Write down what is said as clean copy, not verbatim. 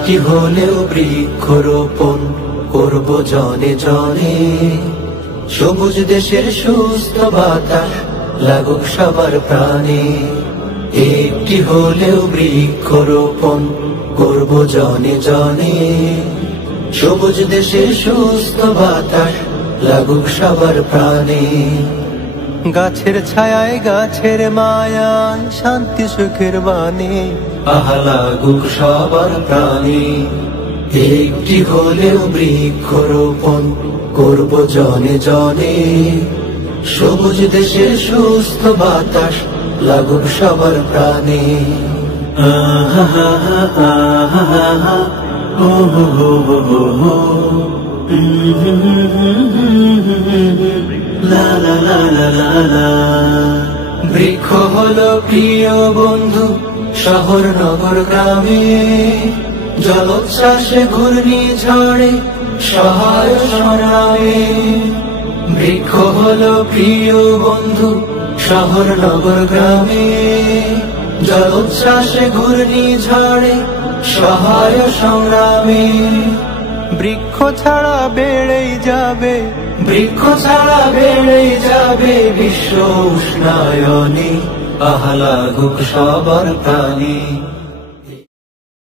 একটি হলেও বৃক্ষরোপণ করব জনে জনে। সবুজ দেশের সুস্থ বাতাস লাগুক সবার প্রাণে। একটি হলেও বৃক্ষরোপণ করব জনে জনে। সবুজ দেশের সুস্থ বাতাস লাগুক সবার প্রাণে। গাছের ছায়ায় গাছের মায়ায় শান্তি সুখের বাণী আহা লাগুক সবার প্রাণে। একটি হলেও বৃক্ষরোপণ করব জনে জনে। সবুজ দেশের সুস্থ বাতাস লাগুক সবার প্রাণে। বৃক্ষ হলো প্রিয় বন্ধু শহর নগর গ্রামে। জলোচ্ছ্বাসে ঘূর্ণিঝড়ে সহায় সংগ্রামে। বৃক্ষ হলো প্রিয় বন্ধু শহর নগর গ্রামে। জলোচ্ছ্বাসে ঘূর্ণিঝড়ে সহায় সংগ্রামে। বৃক্ষ ছাড়া বেড়েই যাবে, বৃক্ষ ছাড়া বেড়েই যাবে বিশ্ব উষ্ণায়নে আহা লাগুক সবার প্রাণে।